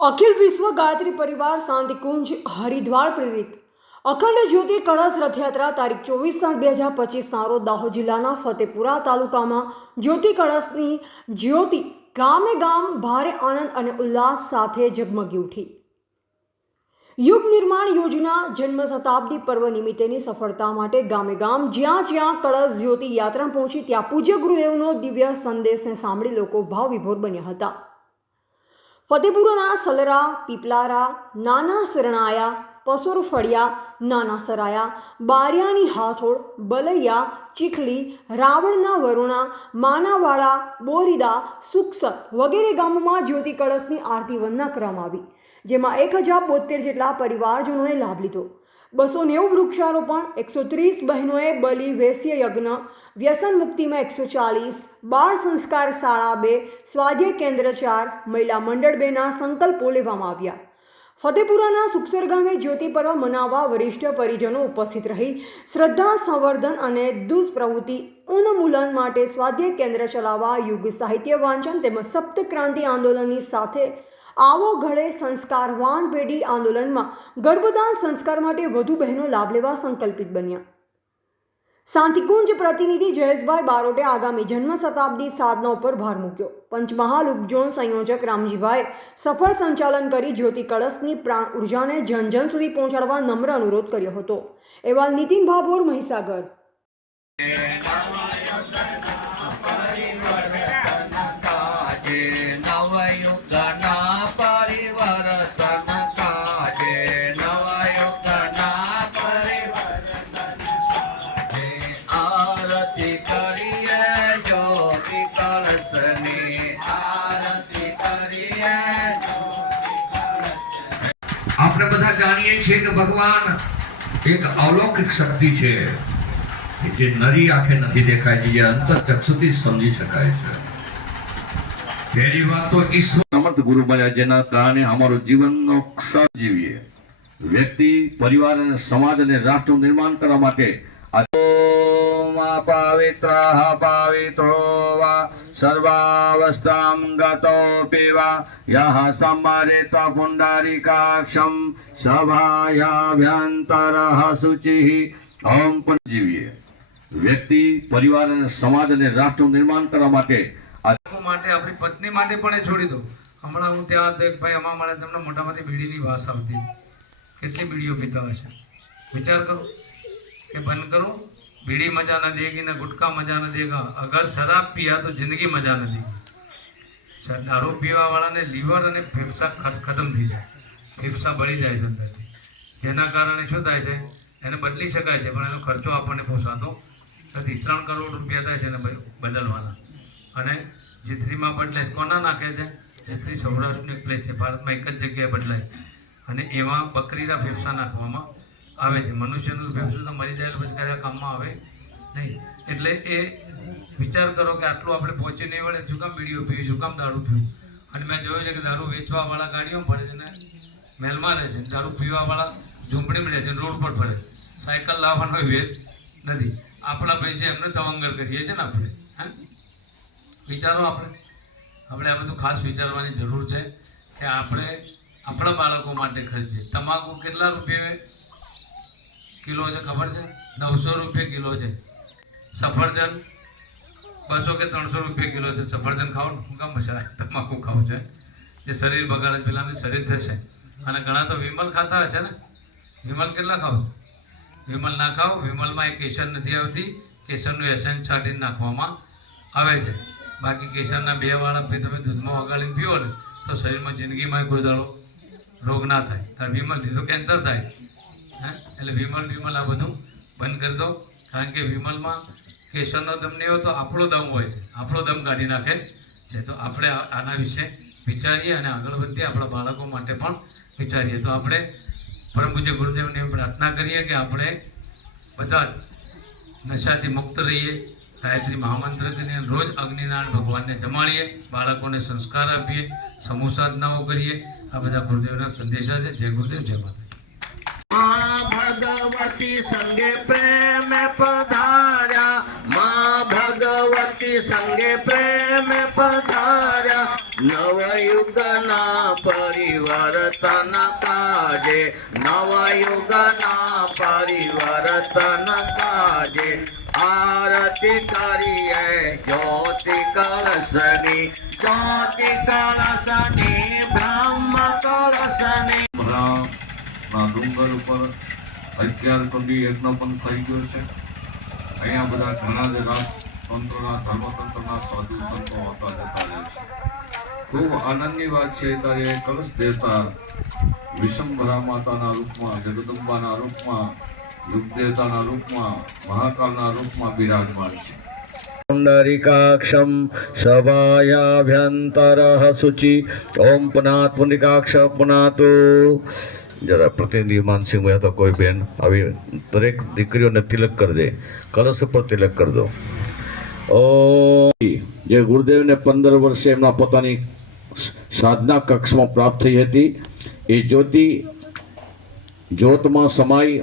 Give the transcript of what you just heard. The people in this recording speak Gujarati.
અખિલ વિશ્વ ગાયત્રી પરિવાર શાંતિકુંજ, હરિદ્વાર પ્રેરિત. અખંડ જ્યોતિ કળશ રથયાત્રા તારીખ ચોવીસ સાત બે હજાર પચીસના રોજ દાહોદ જિલ્લાના ફતેપુરા તાલુકામાં. જ્યોતિ કળશની જ્યોતિ ગામે ગામ ભારે આનંદ અને ઉલ્લાસ સાથે ઝગમગી ઉઠી. યુગ નિર્માણ યોજના જન્મ શતાબ્દી પર્વ નિમિત્તેની સફળતા માટે ગામે ગામ જ્યાં જ્યાં કળશ જ્યોતિ યાત્રા પહોંચી ત્યાં પૂજ્ય ગુરુદેવનો દિવ્ય સંદેશને સાંભળી લોકો ભાવ વિભોર બન્યા હતા. ફતેપુરાના સલરા, પીપલારા, નાના સરણાયા પસોર ફળિયા નાના સરાયા, બારિયાની હાથોડ, બલૈયા, ચીખલી, રાવણના વરુણા માનાવાડા બોરીદા સુખસર વગેરે ગામોમાં જ્યોતિ કળશની આરતી વંદના કરવામાં આવી, જેમાં એક હજાર બોતેર જેટલા પરિવારજનોએ લાભ લીધો. બસો નેવું વૃક્ષારોપણ, એકસો ત્રીસ બહેનોએ બલિ વેસ્ય યજ્ઞ, વ્યસન મુક્તિમાં એકસો ચાલીસ, બાળ સંસ્કાર શાળા બે, સ્વાધ્યાય કેન્દ્ર ચાર, મહિલા મંડળ બેના સંકલ્પો લેવામાં આવ્યા. ફતેપુરાના સુખસર ગામે જ્યોતિ પર્વ મનાવવા વરિષ્ઠ પરિજનો ઉપસ્થિત રહી શ્રદ્ધા, સંવર્ધન અને દુષ્પ્રવૃત્તિ ઉન્મૂલન માટે સ્વાધ્યાય કેન્દ્ર ચલાવવા યુગ સાહિત્ય વાંચન તેમજ સપ્તક્રાંતિ આંદોલનની સાથે આવો ઘડે સંસ્કારવાન પેઢી આંદોલનમાં ગર્ભદાન સંસ્કાર માટે વધુ બહેનો લાભ લેવા સંકલ્પિત બન્યા. શાંતિકુંજ પ્રતિનિધિ જયેશભાઈ બારોટે આગામી જન્મ શતાબ્દી સાધના ઉપર ભાર મૂક્યો. પંચમહાલ ઉપઝોન સંયોજક રામજીભાઈ સફળ સંચાલન કરી જ્યોતિ કળશની પ્રાણ ઉર્જાને જન જન સુધી પહોંચાડવા નમ્ર અનુરોધ કર્યો હતો. એવા નીતિન ભાભોર, મહીસાગર. કાજે છીએ કે ભગવાન? એક અલૌકિક શક્તિ છે જે નરી આંખે નથી દેખાય જે અંતર ચક્ષુથી સમજી શકાય છે. પહેલી વાત તો ઈશ્વર સમર્થ ગુરુ બન્યા જેના કારણે અમારું જીવનનો ક્ષણ જીવીએ. વ્યક્તિ પરિવાર અને સમાજ અને રાષ્ટ્રનું નિર્માણ કરવા માટે આ પાવિત્ર પાવિત્રો વા ગતોપી વા યઃ સંમરિત પુંડરીકાક્ષમ સભાયાભ્યંતરઃ શુચિઃ ઓમ જીવીએ વ્યક્તિ પરિવાર અને સમાજ અને રાષ્ટ્રનું નિર્માણ કરવા માટે માટે આપણી પત્ની માટે પણ એ છોડી દો હમણાં હું ત્યાં હતો, એક ભાઈ અમારા મળે તમને મોટામાંથી બીડીની વાસ આવતી. કેટલી બીડીઓ પીતા હશે વિચાર કરો કે બંધ કરો. બીડી મજા ન દેગી ને ગુટકા મજા ન દેગા અગર શરાબ પીયા તો જિંદગી મજા નથી શ- દારૂ પીવાવાળાને લીવર અને ફેફસા ખતમ થઈ જાય. ફેફસા બળી જાય છે અંદરથી. જેના કારણે શું થાય છે? એને બદલી શકાય છે, પણ એનો ખર્ચો આપણને પોસાતો નથી. ત્રણ કરોડ રૂપિયા થાય છે એને બદલવાના. અને જે થ્રીમાં બદલાય કોના નાખે છે? જે થ્રી સૌરાષ્ટ્રનું એક પ્લેસ છે, ભારતમાં એક જ જગ્યાએ બદલાય. અને એમાં બકરીના ફેફસા નાખવામાં આવે છે. મનુષ્યનું ફેફસું તો મરી જાય પછી કયા કામમાં આવે નહીં. એટલે એ વિચાર કરો કે આટલું આપણે પહોંચી નહીં વળે, શું કામ બીડીઓ પીવી, શું કામ દારૂ પીવું? અને મેં જોયું છે કે દારૂ વેચવાવાળા ગાડીઓ પડે છે ને, મહેલમાં રહે છે. દારૂ પીવાવાળા ઝૂંપડીમાં રહે છે, રોડ પર પડે. સાયકલ લાવવાનો વેચ નથી. આપણા પૈસે એમને તવંગર કરીએ છીએ ને આપણે, હે? વિચારો આપણે. આપણે આ બધું ખાસ વિચારવાની જરૂર છે કે આપણે આપણા બાળકો માટે ખર્ચીએ તમાકુ કેટલા રૂપિયે કિલો છે, ખબર છે? નવસો રૂપિયા કિલો છે. સફરજન બસો કે ત્રણસો રૂપિયા કિલો છે. સફરજન ખાઓ હું કામ મસાલા તમાકુ ખાવું છે એ શરીર બગાડે પેલાનું શરીર થશે. અને ઘણા તો વિમલ ખાતા હશે ને? વિમલ કેટલા ખાવ? વિમલ ના ખાઓ. વિમલમાં એ કેસર નથી આવતી. કેસરનું એસેન્સ છાંટીને નાખવામાં આવે છે. બાકી કેસરના બે વાળા પી તમે દૂધમાં વગાડીને પીઓ ને, તો શરીરમાં જિંદગીમાં કોઈ રોગ ના થાય. તાર વિમલથી તો કેન્સર થાય. હે? એટલે વિમલ વિમલ આ બધું બંધ કરી દો. કારણ કે વિમલમાં કેસરનો દમ નહીં હોય તો આપણો દમ હોય છે. આપણો દમ કાઢી નાખે. છે તો આપણે આના વિશે વિચારીએ અને આગળ વધીએ, આપણા બાળકો માટે પણ વિચારીએ. તો આપણે પરમ પૂજ્ય ગુરુદેવને પ્રાર્થના કરીએ કે આપણે બધા નશાથી મુક્ત રહીએ, ગાયત્રી મહામંત્ર કરીને રોજ અગ્નિનારાયણ ભગવાનને જમાડીએ, બાળકોને સંસ્કાર આપીએ, સમૂહ સાધનાઓ કરીએ. આ બધા ગુરુદેવના સંદેશા છે. જય ગુરુદેવ, જય માતા ભગવતી સંગે પ્રેમ પધાર્યા. માં ભગવતી સંગે પ્રેમ પધાર્યા. નવયુગના પરિવર્તન કાજે, નવયુગના પરિવર્તન કાજે. આરતી કરીએ જ્યોતિ કળશની જ્યોતિ કળશની, બ્રહ્મ કળશની. ડુંગર ઉપર અગિયાર કુંડી યજ્ઞ પણ થઈ ગયો છે. અહીંયા બધા ઘણા જ રાજતંત્રના, ધર્મતંત્રના સાધુ સંતો આવતા જતા રહે છે. ખૂબ આનંદની વાત છે ત્યારે કલશ દેવતા વિષમભરા માતાના રૂપમાં, જગદંબાના રૂપમાં, યુગદેવતાના રૂપમાં મહાકાલના રૂપમાં બિરાજમાન છે. પુંડરીકાક્ષમ સભાયાભ્યંતરઃ શુચિ, ઓમ પુનાત પુનાતુ જરા પ્રતિનિધિ માનસિંહ મહેતા કોઈ બેન, આવી દરેક દીકરીઓને તિલક કરી દે. કલશ પર તિલક કરી દો. ઓ જે ગુરુદેવને પંદર વર્ષે એમના પોતાની સાધના કક્ષમાં પ્રાપ્ત થઈ હતી, એ જ્યોતિ, જ્યોતમાં સમાઈ